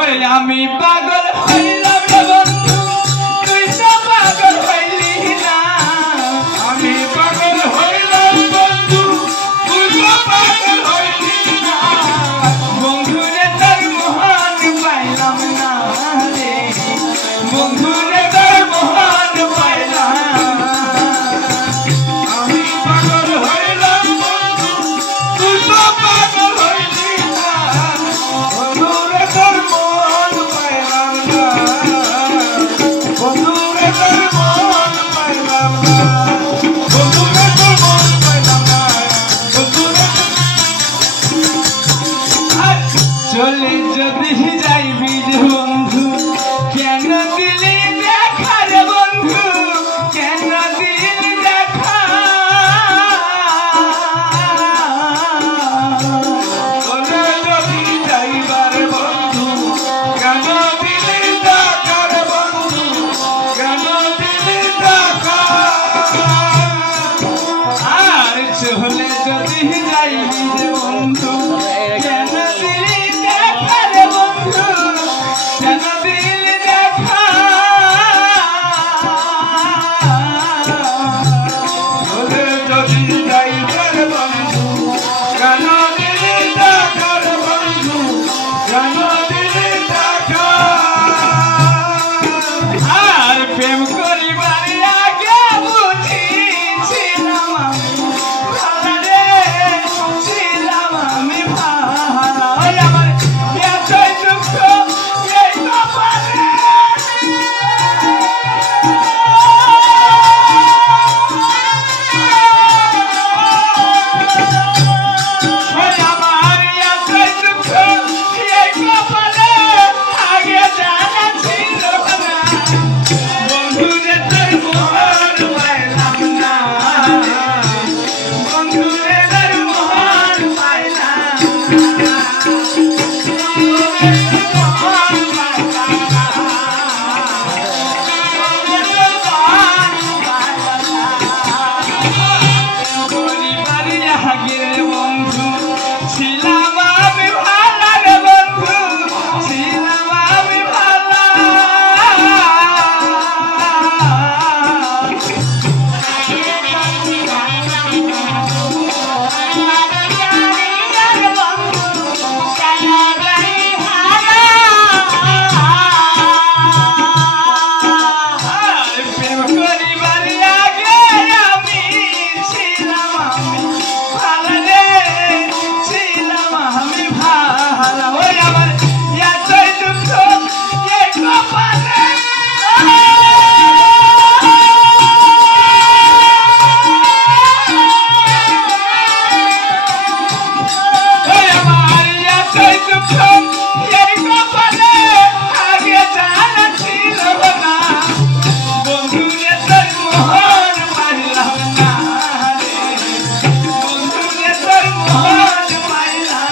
ওরে আমি পাগল হইলাম রে বন্ধু তুই তো পাগল হইলি না আমি পাগল হইলাম বন্ধু তুই তো পাগল হইলি না বন্ধু রে তোর মহান পাইলাম না রে বন্ধু রে তোর মহান পাইলাম আমি পাগল হইলাম বন্ধু তুই তো পাগল হইলি না বন্ধু রে তোর মন পাইলাম না বন্ধু রে তোর মন পাইলাম না বন্ধু রে তোর মন পাইলাম না বন্ধু রে চলে যদি যাইবি রে বন্ধু কেন দিলি দেখা রে বন্ধু কেন দিলি দেখা চলে যদি যাইবার বন্ধু কেন দিলি দেখা রে বন্ধু কেন দিলি দেখা আর চলে যদি যাইবি রে বন্ধু কেন দিলি দেখা রে বন্ধু কেন দিলি দেখা চলে যদি যাইবার বন্ধু কেন দিলি দেখা রে বন্ধু কেন দিলি দেখা আর প্রেম করিবার আগে বুঝিছিলাম আমি ভালো রে ছিলাম আমি ভালো ওই আমার এতই দুঃখ এই কপালে ওই আমার এতই দুঃখ এই কপালে আগে জানা ছিল না বন্ধু রে তোর মহান পাইলাম না বন্ধু রে তোর মহান পাইলাম না বন্ধু রে তোর মহান পাইলাম না বন্ধু রে তোর মহান পাইলাম না পরিবার আগে রে বন্ধু ছিলাম আমি ভালো রে বন্ধু ছিলাম আমি ভালো প্রেম করিবার আগে আমি ছিলাম আমি ভালো রে ছিলাম আমি ভালো ওই আমার এতই দুঃখ এই কপালে ওই আমার এতই দুঃখ এই কপালে আগে জানা ছিল না বন্ধু রে তোর মহান পাইলাম না রে বন্ধু রে তোর মহান পাইলাম